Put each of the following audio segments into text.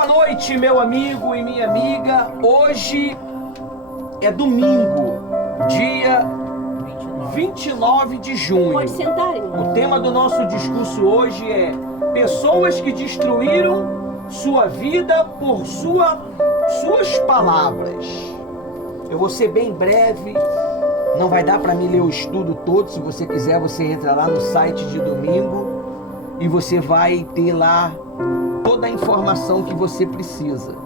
Boa noite, meu amigo e minha amiga. Hoje é domingo, dia 29 de junho. Pode sentar, irmão. O tema do nosso discurso hoje é pessoas que destruíram sua vida por suas palavras. Eu vou ser bem breve, não vai dar para mim ler o estudo todo. Se você quiser, você entra lá no site de domingo e você vai ter lá toda a informação que você precisa.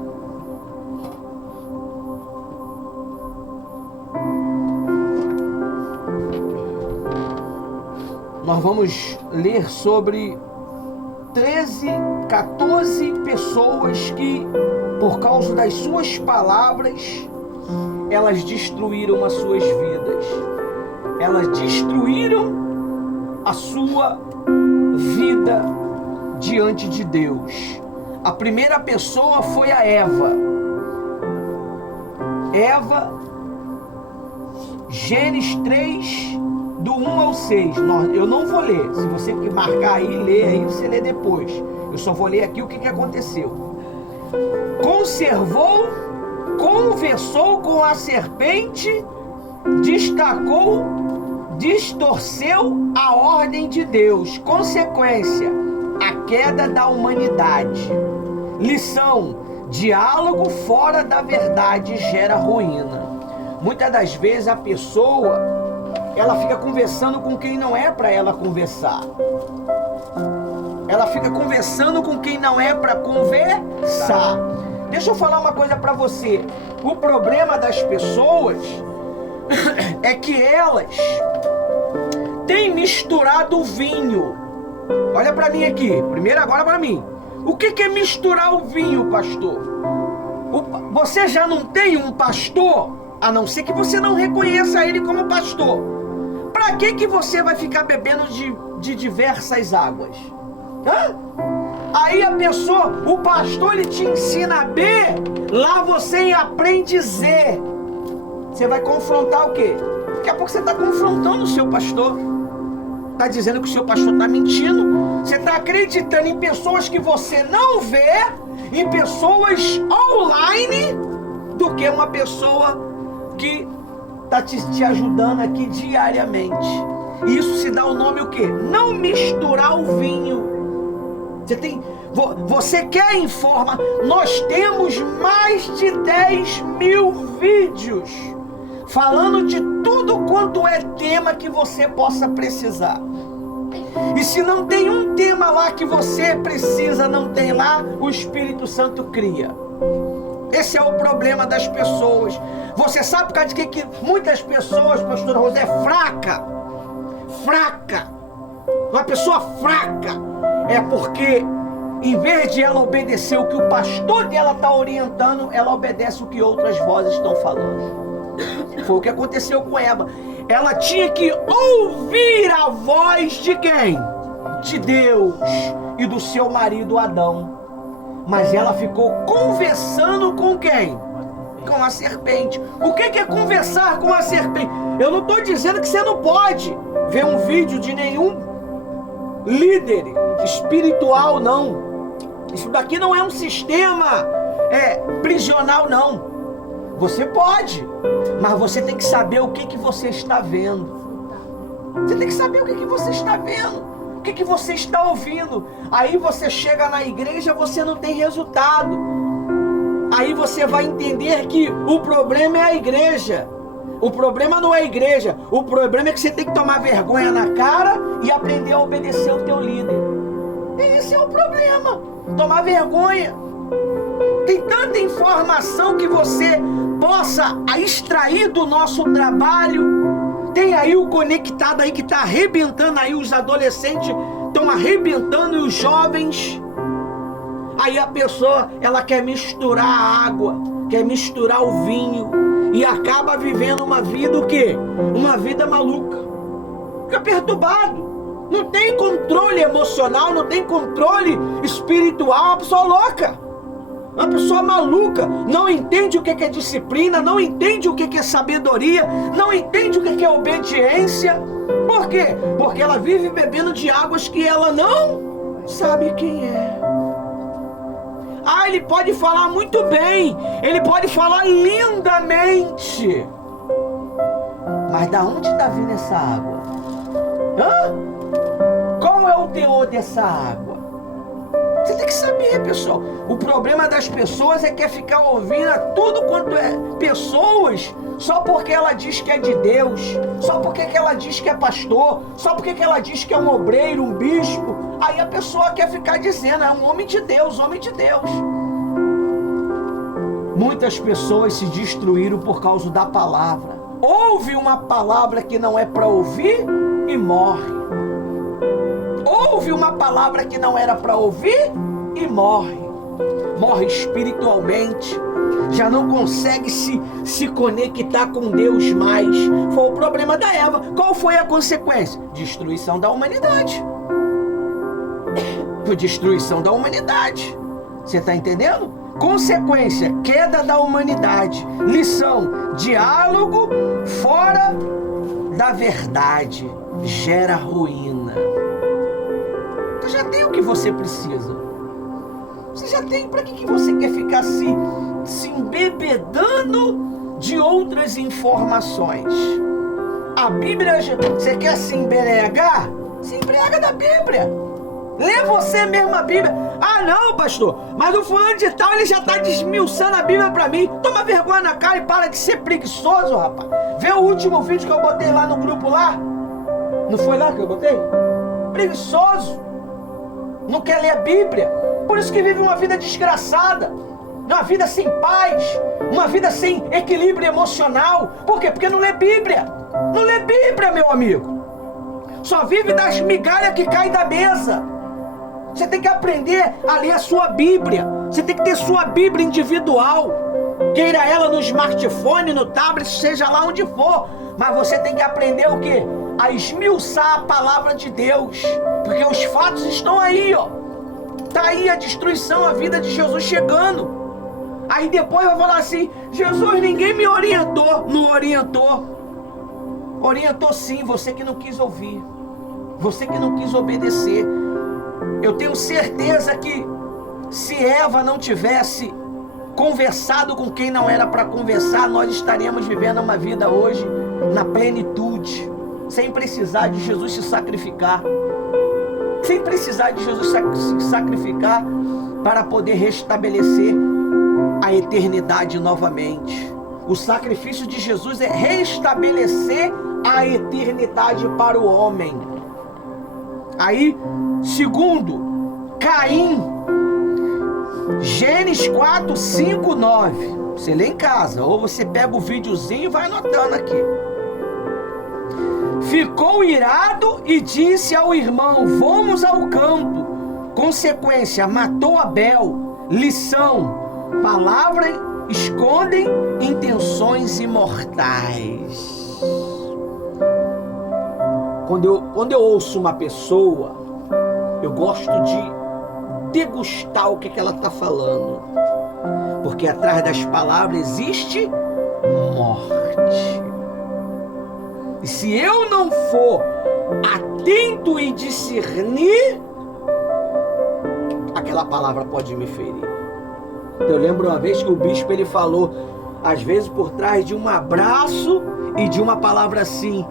Nós vamos ler sobre 14 pessoas que, por causa das suas palavras, elas destruíram as suas vidas. Elas destruíram a sua vida diante de Deus. A primeira pessoa foi a Eva. Eva, Gênesis 3, do 1 ao 6. Eu não vou ler. Se você marcar aí, lê aí, você lê depois. Eu só vou ler aqui o que aconteceu. Conversou com a serpente, distorceu a ordem de Deus. Consequência, a queda da humanidade. Lição: diálogo fora da verdade gera ruína. Muitas das vezes a pessoa, ela fica conversando com quem não é para ela conversar. Ela fica conversando com quem não é para conversar. Deixa eu falar uma coisa para você. O problema das pessoas é que elas têm misturado o vinho. Olha para mim aqui. Primeiro agora para mim. O que é misturar o vinho, pastor? Você já não tem um pastor? A não ser que você não reconheça ele como pastor. Para que você vai ficar bebendo de diversas águas? Hã? Aí a pessoa, o pastor, ele te ensina a B, lá você aprende Z. Você vai confrontar o quê? Daqui a pouco você está confrontando o seu pastor. Está dizendo que o seu pastor está mentindo. Você está acreditando em pessoas que você não vê, em pessoas online, do que uma pessoa que está te ajudando aqui diariamente. E isso se dá o nome o quê? Não misturar o vinho. Você quer informar? Nós temos mais de 10 mil vídeos falando de tudo quanto é tema que você possa precisar. E se não tem um tema lá que você precisa, não tem lá, o Espírito Santo cria. Esse é o problema das pessoas. Você sabe por causa de que muitas pessoas, pastora Rosé, é fraca? Uma pessoa fraca é porque, em vez de ela obedecer o que o pastor dela está orientando, ela obedece o que outras vozes estão falando. Foi o que aconteceu com Eva. Ela tinha que ouvir a voz de quem? De Deus e do seu marido Adão. Mas ela ficou conversando com quem? Com a serpente. O que é conversar com a serpente? Eu não estou dizendo que você não pode ver um vídeo de nenhum líder espiritual, não. Isso daqui não é um sistema prisional, não. Você pode, mas você tem que saber o que você está vendo. Você tem que saber o que você está vendo, o que você está ouvindo. Aí você chega na igreja, você não tem resultado. Aí você vai entender que o problema é a igreja. O problema não é a igreja. O problema é que você tem que tomar vergonha na cara e aprender a obedecer o teu líder. Esse é o problema. Tomar vergonha. Tem tanta informação que você possa extrair do nosso trabalho. Tem aí o conectado aí que está arrebentando aí, os adolescentes estão arrebentando, e os jovens. Aí a pessoa, ela quer misturar a água, quer misturar o vinho e acaba vivendo uma vida o quê? Uma vida maluca. Fica perturbado. Não tem controle emocional, não tem controle espiritual, uma pessoa louca. Uma pessoa maluca, não entende o que é disciplina, não entende o que é sabedoria, não entende o que é obediência. Por quê? Porque ela vive bebendo de águas que ela não sabe quem é. Ah, ele pode falar muito bem, ele pode falar lindamente. Mas da onde está vindo essa água? Qual é o teor dessa água? Você tem que saber, pessoal. O problema das pessoas é que é ficar ouvindo a tudo quanto é pessoas só porque ela diz que é de Deus, só porque ela diz que é pastor, só porque ela diz que é um obreiro, um bispo. Aí a pessoa quer ficar dizendo, é um homem de Deus, homem de Deus. Muitas pessoas se destruíram por causa da palavra. Ouve uma palavra que não é para ouvir e morre. Ouve uma palavra que não era para ouvir e morre. Morre espiritualmente. Já não consegue se conectar com Deus mais. Foi o problema da Eva. Qual foi a consequência? Destruição da humanidade. Foi destruição da humanidade. Você está entendendo? Consequência, queda da humanidade. Lição, diálogo fora da verdade gera ruína. Você já tem o que você precisa. Você já tem. Para que você quer ficar se embebedando de outras informações? A Bíblia, você quer se embriagar? Se embriaga da Bíblia. Lê você mesmo a Bíblia. Ah não, pastor, mas o fulano de tal, ele já está desmiuçando a Bíblia para mim. Toma vergonha na cara e para de ser preguiçoso, rapaz. Vê o último vídeo que eu botei lá no grupo lá. Não foi lá que eu botei? Preguiçoso. Não quer ler a Bíblia. Por isso que vive uma vida desgraçada. Uma vida sem paz. Uma vida sem equilíbrio emocional. Por quê? Porque não lê Bíblia. Não lê Bíblia, meu amigo. Só vive das migalhas que caem da mesa. Você tem que aprender a ler a sua Bíblia. Você tem que ter sua Bíblia individual. Queira ela no smartphone, no tablet, seja lá onde for. Mas você tem que aprender o quê? A esmiuçar a palavra de Deus. Porque os fatos estão aí, ó. Tá aí a destruição, a vida de Jesus chegando. Aí depois vai falar assim, Jesus, ninguém me orientou. Não orientou. Orientou sim, você que não quis ouvir. Você que não quis obedecer. Eu tenho certeza que se Eva não tivesse conversado com quem não era para conversar, nós estaríamos vivendo uma vida hoje na plenitude, sem precisar de Jesus se sacrificar. Sem precisar de Jesus se sacrificar para poder restabelecer a eternidade novamente. O sacrifício de Jesus é restabelecer a eternidade para o homem. Aí, segundo, Caim, Gênesis 4, 5, 9. Você lê em casa, ou você pega o videozinho e vai anotando aqui. Ficou irado e disse ao irmão, vamos ao campo. Consequência, matou Abel. Lição, palavras escondem intenções imortais. Quando eu ouço uma pessoa, eu gosto de degustar o que ela está falando. Porque atrás das palavras existe morte. E se eu não for atento e discernir, aquela palavra pode me ferir. Eu lembro uma vez que o bispo ele falou, às vezes por trás de um abraço e de uma palavra assim,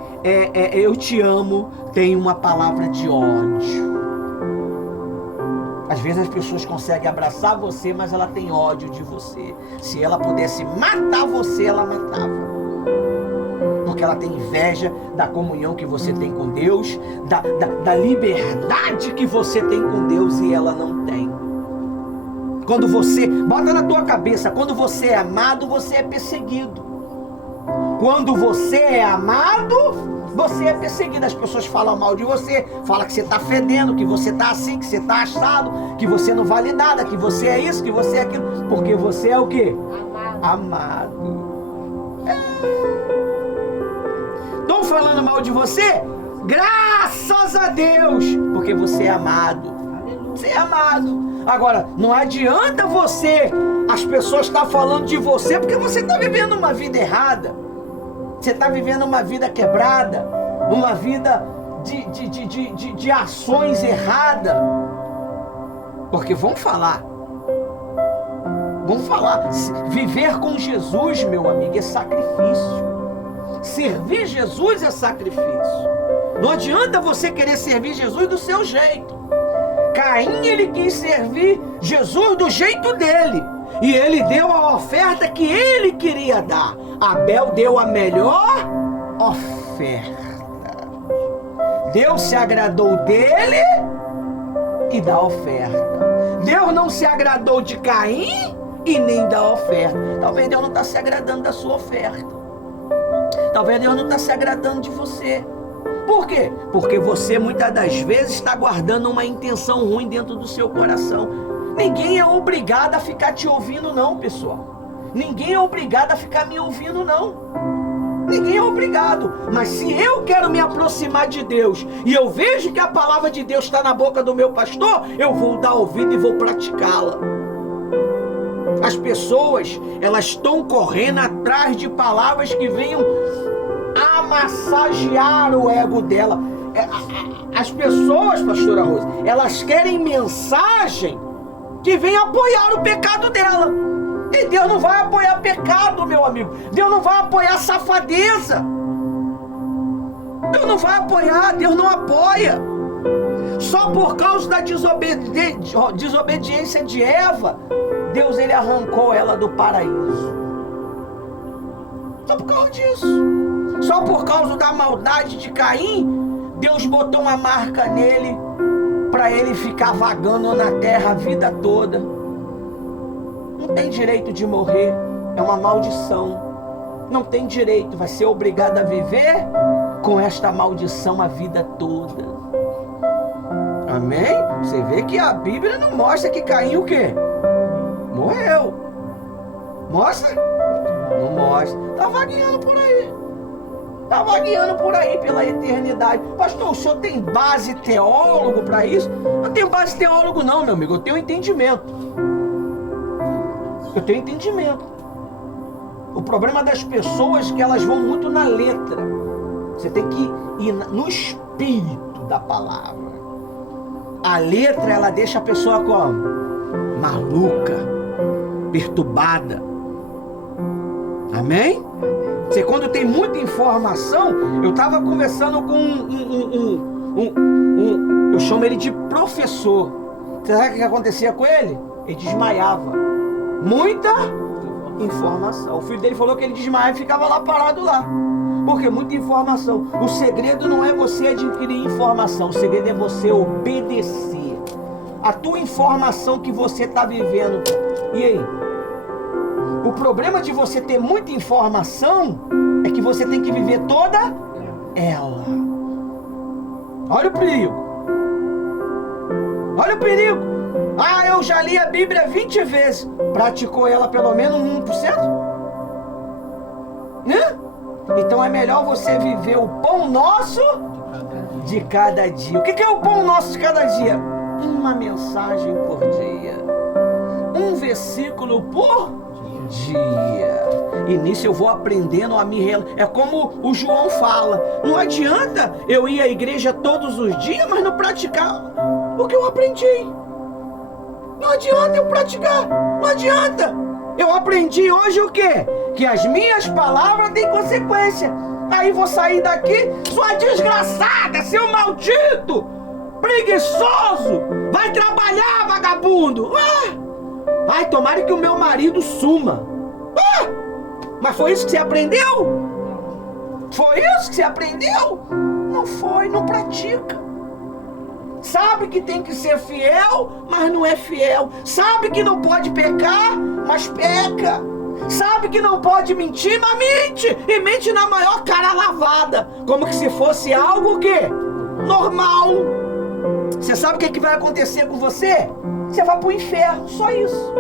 eu te amo, tem uma palavra de ódio. Às vezes as pessoas conseguem abraçar você, mas ela tem ódio de você. Se ela pudesse matar você, ela matava. Porque ela tem inveja da comunhão que você tem com Deus, da liberdade que você tem com Deus e ela não tem. Quando você, bota na tua cabeça, quando você é amado, você é perseguido. Quando você é amado, você é perseguido. As pessoas falam mal de você, falam que você está fedendo, que você está assim, que você está assado, que você não vale nada, que você é isso, que você é aquilo. Porque você é o quê? Amado. Estão falando mal de você? Graças a Deus, porque você é amado. Você é amado. Agora, não adianta as pessoas estão falando de você porque você está vivendo uma vida errada. Você está vivendo uma vida quebrada, uma vida de ações erradas. Porque vão falar. Vamos falar, viver com Jesus, meu amigo, é sacrifício. Servir Jesus é sacrifício. Não adianta você querer servir Jesus do seu jeito. Caim, ele quis servir Jesus do jeito dele. E ele deu a oferta que ele queria dar. Abel deu a melhor oferta. Deus se agradou dele e da oferta. Deus não se agradou de Caim e nem da oferta. Talvez Deus não está se agradando da sua oferta. Talvez Deus não está se agradando de você. Por quê? Porque você muitas das vezes está guardando uma intenção ruim dentro do seu coração. Ninguém é obrigado a ficar te ouvindo não, pessoal. Ninguém é obrigado a ficar me ouvindo não. Ninguém é obrigado. Mas se eu quero me aproximar de Deus e eu vejo que a palavra de Deus está na boca do meu pastor, eu vou dar ouvido e vou praticá-la. As pessoas, elas estão correndo atrás de palavras que venham massagear o ego dela. As pessoas, pastora Rose, elas querem mensagem que venha apoiar o pecado dela. E Deus não vai apoiar pecado, meu amigo. Deus não vai apoiar safadeza. Deus não vai apoiar, Deus não apoia. Só por causa da desobediência de Eva, Deus, ele arrancou ela do paraíso. Só por causa disso. Só por causa da maldade de Caim, Deus botou uma marca nele para ele ficar vagando na terra a vida toda. Não tem direito de morrer, é uma maldição. Não tem direito, vai ser obrigado a viver com esta maldição a vida toda. Amém? Você vê que a Bíblia não mostra que Caim o quê? Morreu. Mostra? Não mostra. Tá vagueando por aí. Está vagueando por aí pela eternidade. Pastor, o senhor tem base teólogo para isso? Eu não tenho base teólogo não, meu amigo. Eu tenho entendimento. Eu tenho entendimento. O problema das pessoas é que elas vão muito na letra. Você tem que ir no espírito da palavra. A letra, ela deixa a pessoa como? Maluca, perturbada. Amém? Você, quando tem muita informação, eu estava conversando com eu chamo ele de professor. Você sabe o que acontecia com ele? Ele desmaiava. Muita informação. O filho dele falou que ele desmaiava e ficava lá parado lá. Porque muita informação. O segredo não é você adquirir informação, o segredo é você obedecer. A tua informação que você está vivendo. E aí? O problema de você ter muita informação é que você tem que viver toda ela. Olha o perigo. Olha o perigo. Ah, eu já li a Bíblia 20 vezes. Praticou ela pelo menos 1%? Né? Então é melhor você viver o pão nosso de cada dia. O que é o pão nosso de cada dia? Uma mensagem por dia. Um versículo por dia. E nisso eu vou aprendendo a me relacionar. É como o João fala. Não adianta eu ir à igreja todos os dias, mas não praticar o que eu aprendi. Não adianta eu praticar. Não adianta. Eu aprendi hoje o quê? Que as minhas palavras têm consequência. Aí vou sair daqui, sua desgraçada, seu maldito, preguiçoso, vai trabalhar, vagabundo. Ai, tomara que o meu marido suma. Mas foi isso que você aprendeu? Foi isso que você aprendeu? Não foi, não pratica. Sabe que tem que ser fiel, mas não é fiel. Sabe que não pode pecar, mas peca. Sabe que não pode mentir, mas mente. E mente na maior cara lavada. Como que se fosse algo o quê? Normal. Você sabe o que vai acontecer com você? Você vai pro inferno, só isso.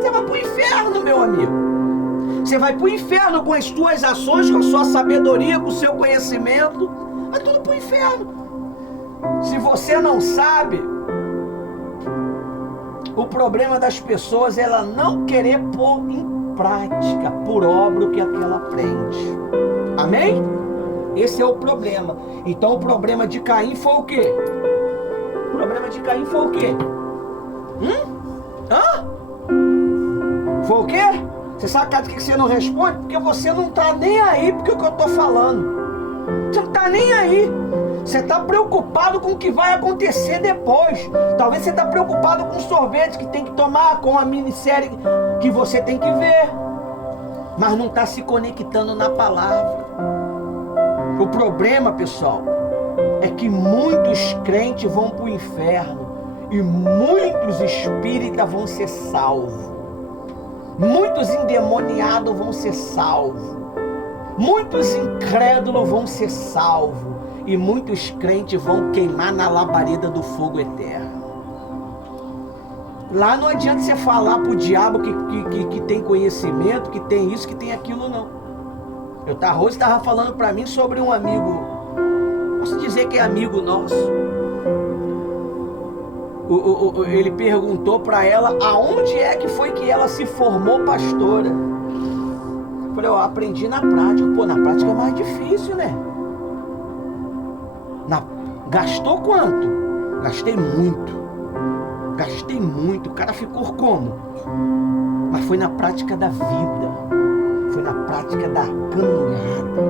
Você vai pro inferno, meu amigo. Você vai pro inferno com as suas ações, com a sua sabedoria, com o seu conhecimento. Vai tudo pro inferno. Se você não sabe, o problema das pessoas é ela não querer pôr em prática, por obra, o que ela aprende. Amém? Esse é o problema. Então o problema de Caim foi o quê? O problema de Caim foi o quê? Foi o quê? Você sabe por que você não responde? Porque você não está nem aí porque o que eu estou falando. Você não está nem aí. Você está preocupado com o que vai acontecer depois. Talvez você está preocupado com o sorvete que tem que tomar, com a minissérie que você tem que ver. Mas não está se conectando na palavra. O problema, pessoal, é que muitos crentes vão para o inferno e muitos espíritas vão ser salvos. Muitos endemoniados vão ser salvos. Muitos incrédulos vão ser salvos. E muitos crentes vão queimar na labareda do fogo eterno. Lá não adianta você falar pro diabo que tem conhecimento, que tem isso, que tem aquilo, não. Hoje estava falando para mim sobre um amigo, posso dizer que é amigo nosso. Ele perguntou para ela aonde é que foi que ela se formou pastora. Eu falei, eu aprendi na prática. Pô, na prática é mais difícil, né? Gastou quanto? Gastei muito. O cara ficou como? Mas foi na prática da vida. Foi na prática da caminhada.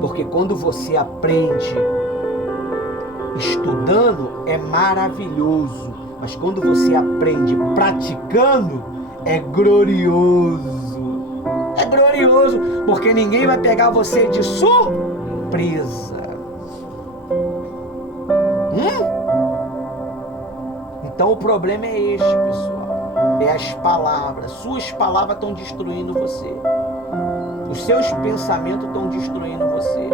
Porque quando você aprende estudando, é maravilhoso. Mas quando você aprende praticando, é glorioso. É glorioso, porque ninguém vai pegar você de surpresa. Então o problema é este, pessoal. É as palavras. Suas palavras estão destruindo você. Os seus pensamentos estão destruindo você.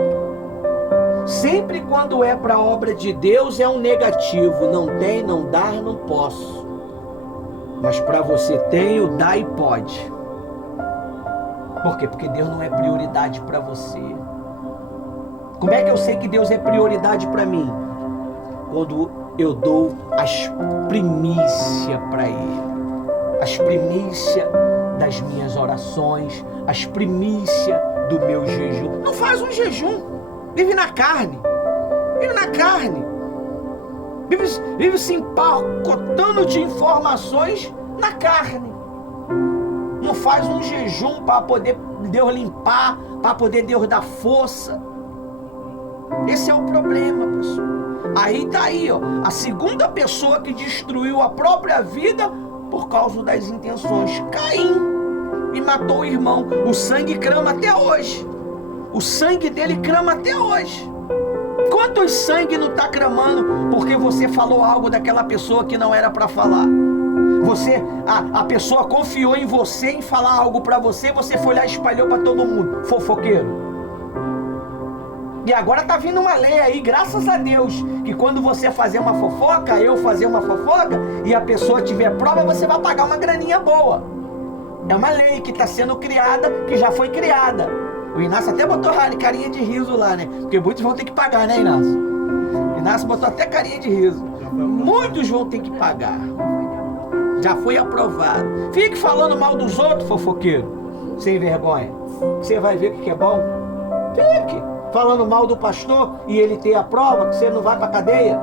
Sempre quando é para a obra de Deus é um negativo. Não tem, não dá, não posso. Mas para você tem, o dá e pode. Por quê? Porque Deus não é prioridade para você. Como é que eu sei que Deus é prioridade para mim? Quando eu dou as primícias para Ele. As primícias das minhas orações, as primícias do meu jejum. Não faz um jejum. Vive na carne. Vive na carne. Vive se empacotando de informações na carne. Não faz um jejum para poder Deus limpar, para poder Deus dar força. Esse é o problema, pessoal. Aí tá aí, ó, a segunda pessoa que destruiu a própria vida por causa das intenções. Caim. E matou o irmão. O sangue crama até hoje. O sangue dele crama até hoje. Quantos sangue não está cramando porque você falou algo daquela pessoa que não era para falar? A pessoa confiou em você em falar algo para você, você foi lá e espalhou para todo mundo. Fofoqueiro. E agora tá vindo uma lei aí, graças a Deus, que quando você fazer uma fofoca, eu fazer uma fofoca, e a pessoa tiver prova, você vai pagar uma graninha boa. É uma lei que está sendo criada, que já foi criada. O Inácio até botou carinha de riso lá, né? Porque muitos vão ter que pagar, né, Inácio? O Inácio botou até carinha de riso. Muitos vão ter que pagar. Já foi aprovado. Fique falando mal dos outros, fofoqueiro, sem vergonha. Você vai ver o que é bom. Fique falando mal do pastor e ele ter a prova que você não vai para cadeia.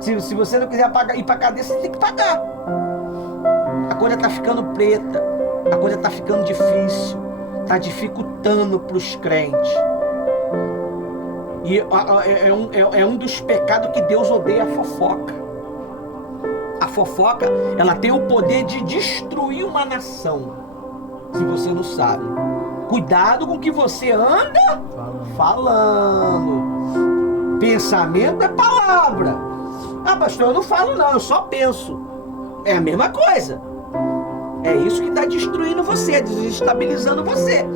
Se você não quiser ir para cadeia, você tem que pagar. A coisa está ficando preta. A coisa está ficando difícil. Está dificultando para os crentes. E é um dos pecados que Deus odeia, a fofoca. A fofoca, ela tem o poder de destruir uma nação. Se você não sabe. Cuidado com o que você anda falando. Pensamento é palavra. Ah, pastor, eu não falo não, eu só penso. É a mesma coisa. É isso que está destruindo você, desestabilizando você.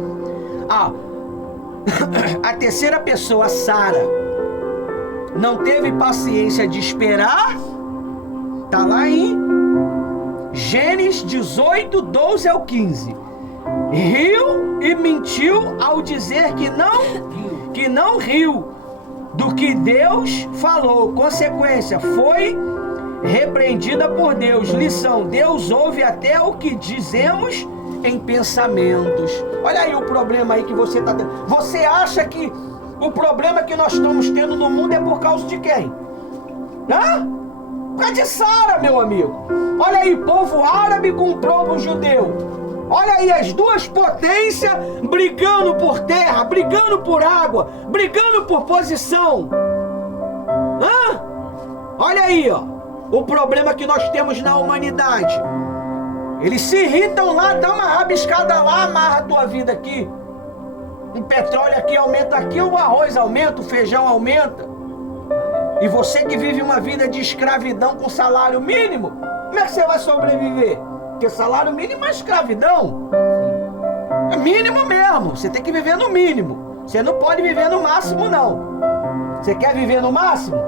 A terceira pessoa, Sara, não teve paciência de esperar. Está lá em Gênesis 18, 12 ao 15. Riu e mentiu ao dizer que não riu do que Deus falou. Consequência, foi repreendida por Deus. Lição: Deus ouve até o que dizemos em pensamentos. Olha aí o problema aí que você está tendo. Você acha que o problema que nós estamos tendo no mundo é por causa de quem? Por causa de Sara, meu amigo. Olha aí, povo árabe com o povo judeu. Olha aí as duas potências brigando por terra, brigando por água, brigando por posição. Hã? Olha aí, ó, o problema que nós temos na humanidade. Eles se irritam lá, dá uma rabiscada lá, amarra a tua vida aqui. O petróleo aqui aumenta aqui, o arroz aumenta, o feijão aumenta. E você que vive uma vida de escravidão com salário mínimo, como é que você vai sobreviver? Porque salário mínimo é escravidão. É mínimo mesmo, você tem que viver no mínimo. Você não pode viver no máximo, não. Você quer viver no máximo?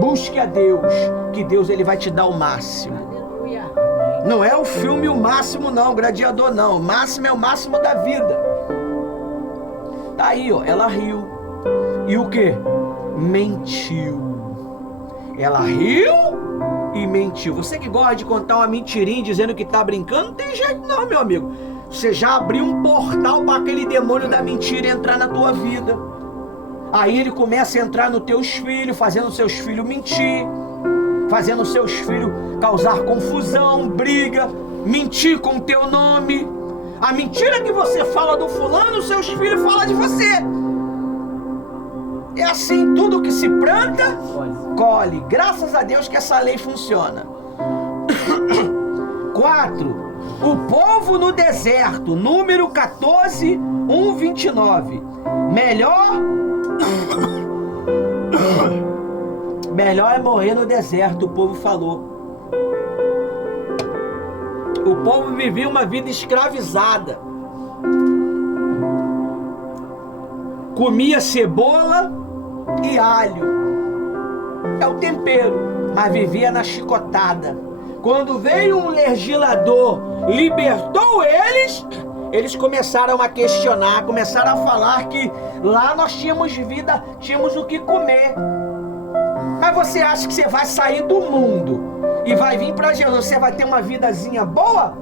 Busque a Deus, que Deus ele vai te dar o máximo. Não é o filme o máximo não, Gladiador não. O máximo é o máximo da vida. Tá aí, ó, ela riu. E o quê? Mentiu. Ela riu e mentiu. Você que gosta de contar uma mentirinha dizendo que tá brincando, não tem jeito não, meu amigo. Você já abriu um portal para aquele demônio da mentira entrar na tua vida. Aí ele começa a entrar nos teus filhos, fazendo seus filhos mentir, fazendo seus filhos causar confusão, briga, mentir com o teu nome. A mentira que você fala do fulano, seus filhos falam de você. É assim, tudo que se planta, colhe. Graças a Deus que essa lei funciona. 4. O povo no deserto, número 14, 1:29. Melhor é morrer no deserto, o povo falou. O povo vivia uma vida escravizada. Comia cebola e alho. É o tempero, mas vivia na chicotada. Quando veio um legislador, libertou eles começaram a questionar, começaram a falar que lá nós tínhamos vida, tínhamos o que comer. Mas você acha que você vai sair do mundo e vai vir para Jesus, você vai ter uma vidazinha boa?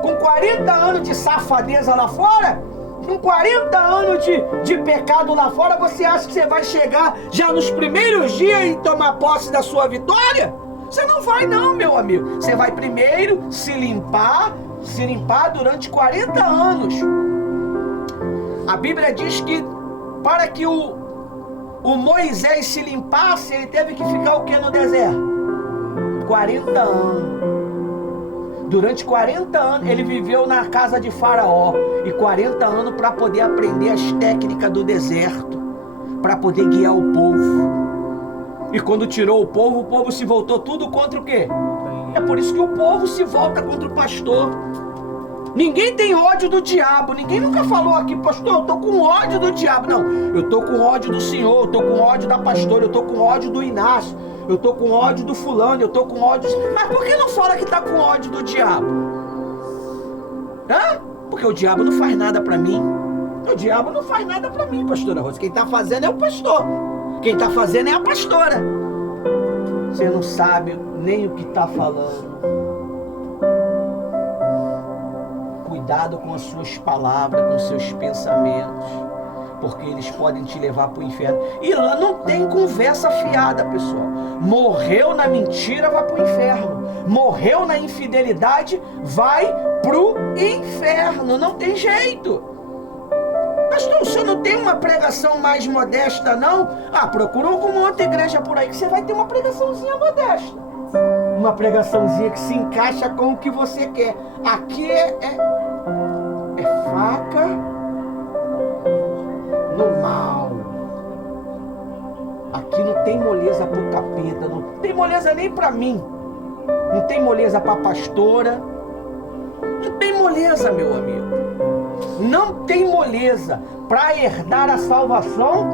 Com 40 anos de safadeza lá fora? Com 40 anos de pecado lá fora, você acha que você vai chegar já nos primeiros dias e tomar posse da sua vitória? Você não vai não, meu amigo. Você vai primeiro se limpar durante 40 anos. A Bíblia diz que para que o Moisés se limpasse, ele teve que ficar o que no deserto? 40 anos. Durante 40 anos ele viveu na casa de Faraó. E 40 anos para poder aprender as técnicas do deserto, para poder guiar o povo. E quando tirou o povo se voltou tudo contra o quê? É por isso que o povo se volta contra o pastor. Ninguém tem ódio do diabo. Ninguém nunca falou aqui, pastor, eu tô com ódio do diabo. Não, eu tô com ódio do Senhor, eu tô com ódio da pastora, eu tô com ódio do Inácio, eu tô com ódio do fulano, eu tô com ódio... Mas por que não fala que tá com ódio do diabo? Hã? Porque o diabo não faz nada pra mim. O diabo não faz nada pra mim, pastora Rosa. Quem tá fazendo é o pastor. Quem tá fazendo é a pastora. Você não sabe nem o que tá falando. Cuidado com as suas palavras, com os seus pensamentos, porque eles podem te levar para o inferno. E lá não tem conversa fiada, pessoal. Morreu na mentira, vai para o inferno. Morreu na infidelidade, vai para o inferno. Não tem jeito. Pastor, você não tem uma pregação mais modesta, não? Ah, procura alguma outra igreja por aí que você vai ter uma pregaçãozinha modesta. Uma pregaçãozinha que se encaixa com o que você quer. Aqui é faca no mal. Aqui não tem moleza pro capeta, não tem moleza nem pra mim. Não tem moleza pra pastora. Não tem moleza, meu amigo. Não tem moleza. Para herdar a salvação,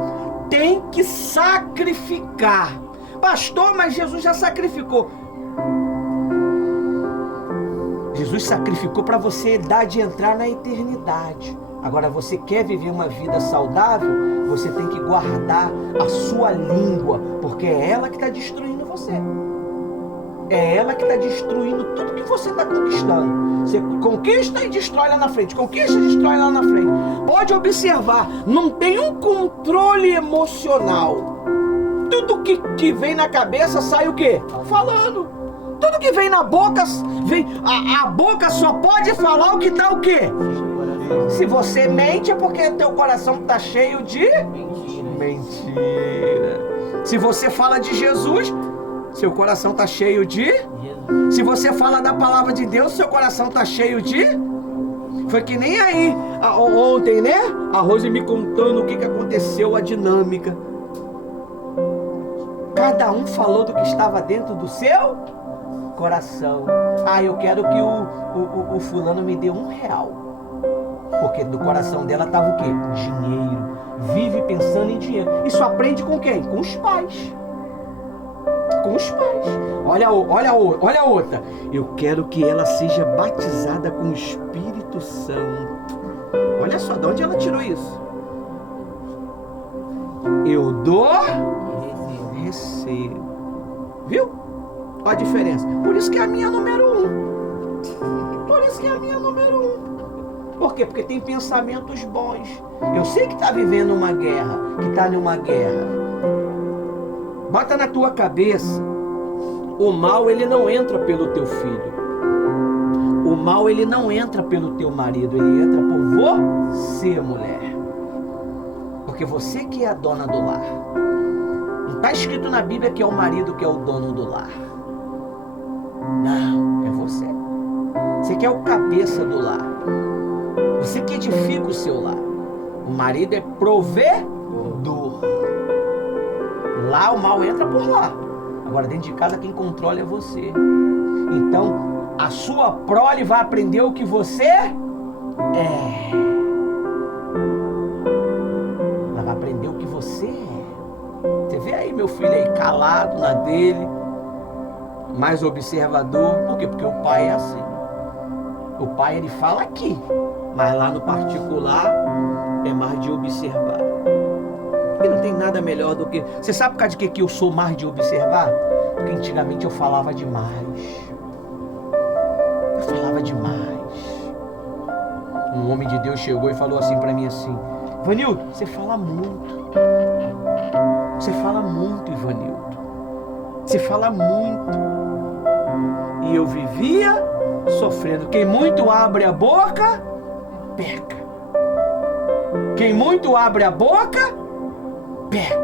tem que sacrificar. Pastor, mas Jesus já sacrificou. Jesus sacrificou para você dar de entrar na eternidade. Agora, você quer viver uma vida saudável? Você tem que guardar a sua língua, porque é ela que está destruindo você. É ela que está destruindo tudo que você está conquistando. Você conquista e destrói lá na frente. Conquista e destrói lá na frente. Pode observar, não tem um controle emocional. Tudo que vem na cabeça sai o quê? Falando. Tudo que vem na boca, a boca só pode falar o que está o quê? Se você mente é porque teu coração está cheio de mentira. Se você fala de Jesus, seu coração está cheio de... Se você fala da palavra de Deus, seu coração está cheio de... Foi que nem aí, ontem, né? A Rose me contando o que aconteceu, a dinâmica. Cada um falou do que estava dentro do seu coração. Eu quero que o fulano me dê R$1. Porque do coração dela estava o quê? Dinheiro. Vive pensando em dinheiro. Isso aprende com quem? Com os pais. Com os pais. Olha a outra. Eu quero que ela seja batizada com o Espírito Santo. Olha só, de onde ela tirou isso? Eu dou, recebo. Viu? Olha a diferença. Por isso que é a minha número 1. Por isso que é a minha número 1. Por quê? Porque tem pensamentos bons. Eu sei que está vivendo uma guerra, que está numa guerra. Bota na tua cabeça, o mal ele não entra pelo teu filho. O mal ele não entra pelo teu marido, ele entra por você, mulher. Porque você que é a dona do lar. Não está escrito na Bíblia que é o marido que é o dono do lar. Não, é você. Você que é o cabeça do lar. Você que edifica o seu lar. O marido é provedor. Lá o mal entra por lá. Agora dentro de casa quem controla é você. Então a sua prole vai aprender o que você é. Ela vai aprender o que você é. Você vê aí meu filho aí calado na dele, mais observador. Por quê? Porque o pai é assim. O pai ele fala aqui, mas lá no particular é mais de observar. E não tem nada melhor do que... Você sabe por causa de que eu sou mais de observar? Porque antigamente eu falava demais. Eu falava demais. Um homem de Deus chegou e falou assim pra mim assim: Ivanildo, você fala muito. Você fala muito, Ivanildo. Você fala muito. E eu vivia sofrendo. Quem muito abre a boca, peca. Quem muito abre a boca, peca.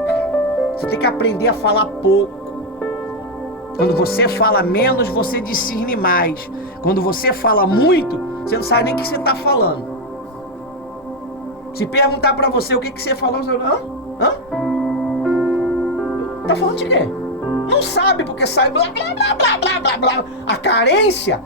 Você tem que aprender a falar pouco. Quando você fala menos, você discerne mais. Quando você fala muito, você não sabe nem o que você está falando. Se perguntar para você o que você falou, você fala, hã? Tá falando de quê? Não sabe, porque sai blá blá blá blá blá blá blá. A carência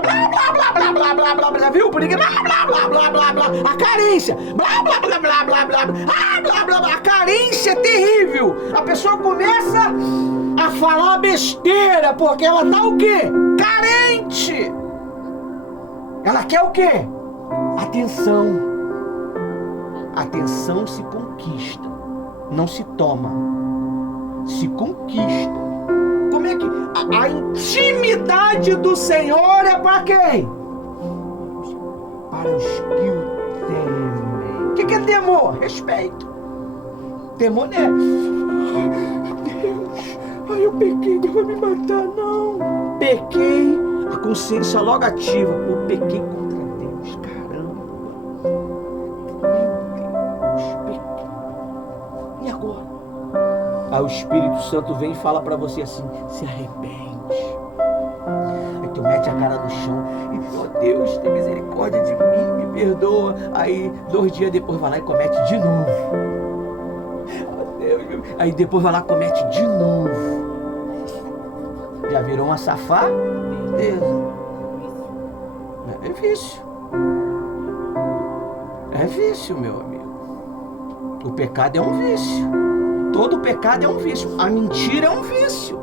blá blá blá blá blá blá blá blá, viu? Porque blá blá blá blá blá blá. A carência blá blá blá blá blá blá blá blá blá. A carência é terrível. A pessoa começa a falar besteira porque ela tá o quê? Carente. Ela quer o quê? Atenção. Atenção se conquista, não se toma. Se conquista. Como é que a intimidade do Senhor é para quem? Para os que o temem. O que é temor? Respeito. Temor não é Deus, eu pequei, Deus vai me matar. Não. Pequei, a consciência logo ativa. Pô, pequei contra Deus, caramba. Meu Deus, pequei. E agora? Aí o Espírito Santo vem e fala para você assim: se arrepende. Aí tu mete a cara no chão e fala: oh, Deus, tem misericórdia de mim, me perdoa. Aí 2 dias depois vai lá e comete de novo. Oh, Deus. Aí depois vai lá e comete de novo. Já virou uma safadeza. É vício. É vício, meu amigo. O pecado é um vício. Todo pecado é um vício. A mentira é um vício.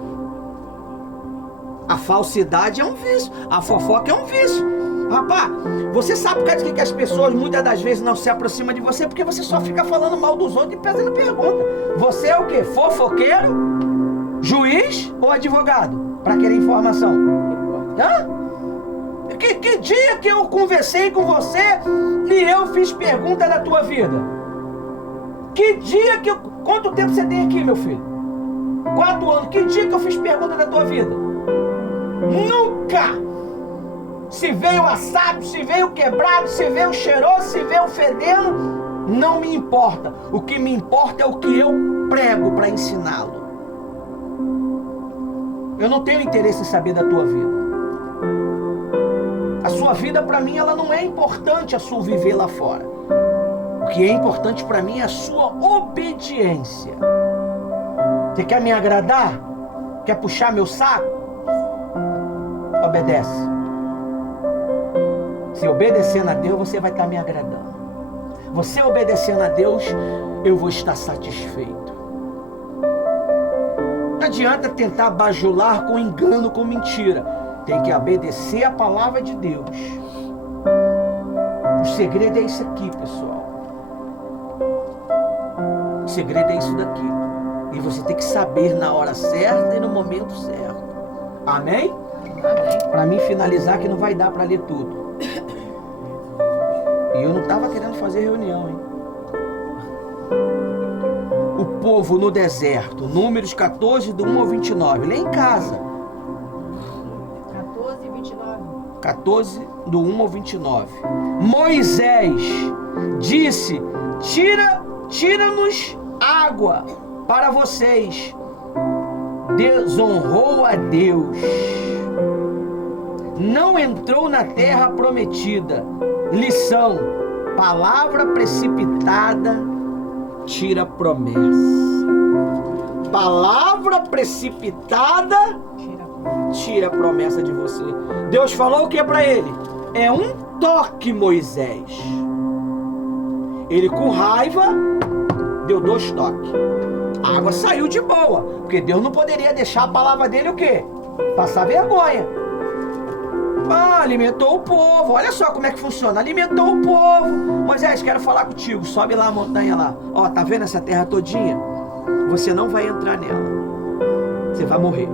A falsidade é um vício. A fofoca é um vício. Rapaz, você sabe por causa de que as pessoas muitas das vezes não se aproximam de você? Porque você só fica falando mal dos outros e fazendo pergunta. Você é o quê? Fofoqueiro? Juiz ou advogado? Para querer informação? Hã? Que dia que eu conversei com você e eu fiz pergunta da tua vida? Que dia que eu... Quanto tempo você tem aqui, meu filho? 4 anos. Que dia que eu fiz pergunta da tua vida? Nunca! Se veio assado, se veio quebrado, se veio cheiroso, se veio fedendo, não me importa. O que me importa é o que eu prego para ensiná-lo. Eu não tenho interesse em saber da tua vida. A sua vida para mim, ela não é importante a sua viver lá fora. O que é importante para mim é a sua obediência. Você quer me agradar? Quer puxar meu saco? Obedece. Se obedecendo a Deus, você vai estar me agradando. Você obedecendo a Deus, eu vou estar satisfeito. Não adianta tentar bajular com engano, com mentira. Tem que obedecer a palavra de Deus. O segredo é isso aqui, pessoal. O segredo é isso daqui. E você tem que saber na hora certa e no momento certo. Amém? Amém. Para mim finalizar, que não vai dar para ler tudo. E eu não estava querendo fazer reunião, hein? O povo no deserto, Números 14, do 1 ao 29. Lê em casa. 14 e 29. 14, do 1 ao 29. Moisés disse: tira-nos água para vocês. Desonrou a Deus. Não entrou na terra prometida. Lição: palavra precipitada tira promessa. Palavra precipitada tira a promessa de você. Deus falou o que para ele? É um toque, Moisés. Ele com raiva deu 2 toques. A água saiu de boa, porque Deus não poderia deixar a palavra dele o quê? Passar vergonha. Alimentou o povo. Olha só como é que funciona. Alimentou o povo. Moisés, quero falar contigo. Sobe lá a montanha lá. Ó, tá vendo essa terra todinha? Você não vai entrar nela. Você vai morrer.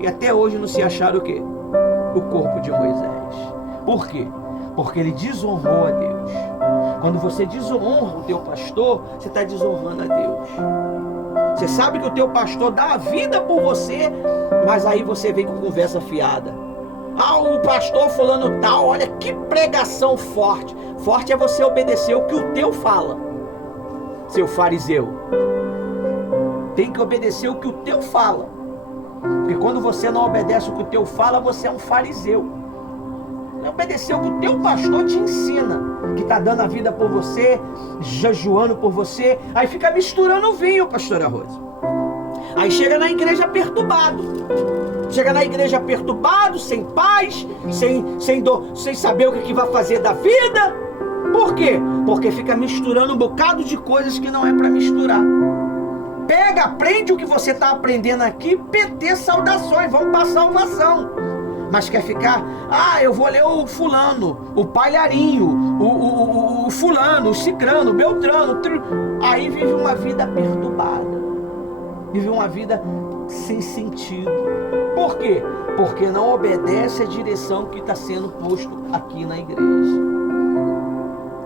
E até hoje não se acharam o quê? O corpo de Moisés. Por quê? Porque ele desonrou a Deus. Quando você desonra o teu pastor, você está desonrando a Deus. Você sabe que o teu pastor dá a vida por você, mas aí você vem com conversa fiada. O pastor fulano tal, olha que pregação forte. Forte é você obedecer o que o teu fala. Seu fariseu. Tem que obedecer o que o teu fala. Porque quando você não obedece o que o teu fala, você é um fariseu. Não obedecer o que o teu pastor te ensina. Que está dando a vida por você, jejuando por você. Aí fica misturando o vinho, pastora Rosa. Aí chega na igreja perturbado. Chega na igreja perturbado, sem paz, sem saber o que vai fazer da vida. Por quê? Porque fica misturando um bocado de coisas que não é para misturar. Pega, aprende o que você está aprendendo aqui, PT saudações, vamos para a salvação. Mas quer ficar, eu vou ler o fulano, o palharinho, o fulano, o cicrano, o beltrano. Aí vive uma vida perturbada. Vive uma vida sem sentido. Por quê? Porque não obedece a direção que está sendo posto aqui na igreja.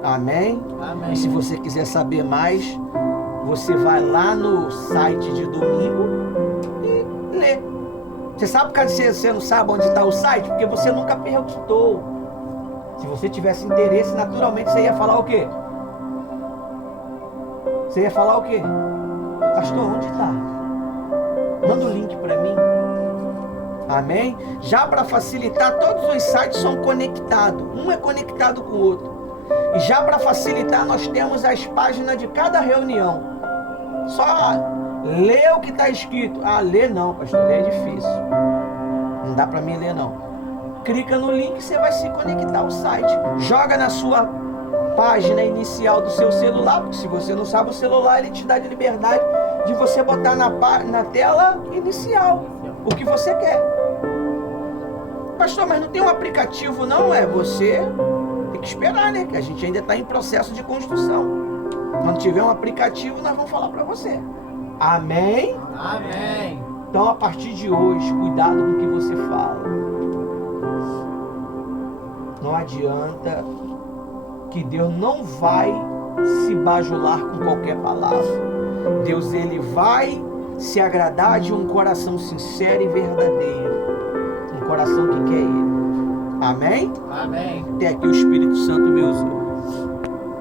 Amém? Amém. E se você quiser saber mais, você vai lá no site de domingo e lê. Você sabe por que você não sabe onde está o site? Porque você nunca perguntou. Se você tivesse interesse, naturalmente você ia falar o quê? Você ia falar o quê? Pastor, onde está? Manda o link para mim. Amém? Já para facilitar, todos os sites são conectados. Um é conectado com o outro. E já para facilitar, nós temos as páginas de cada reunião. Só lê o que está escrito. Ler não, pastor, ler é difícil. Não dá para mim ler não. Clica no link e você vai se conectar ao site. Joga na sua página inicial do seu celular, porque se você não sabe o celular, ele te dá de liberdade de você botar na tela inicial o que você quer. Pastor, mas não tem um aplicativo não? Você tem que esperar, né? Que a gente ainda está em processo de construção. Quando tiver um aplicativo, nós vamos falar para você. Amém? Amém. Então, a partir de hoje, cuidado com o que você fala. Não adianta, que Deus não vai se bajular com qualquer palavra. Deus, ele vai se agradar de um coração sincero e verdadeiro. coração que quer Ele. Amém? Amém. Até aqui o Espírito Santo me usou.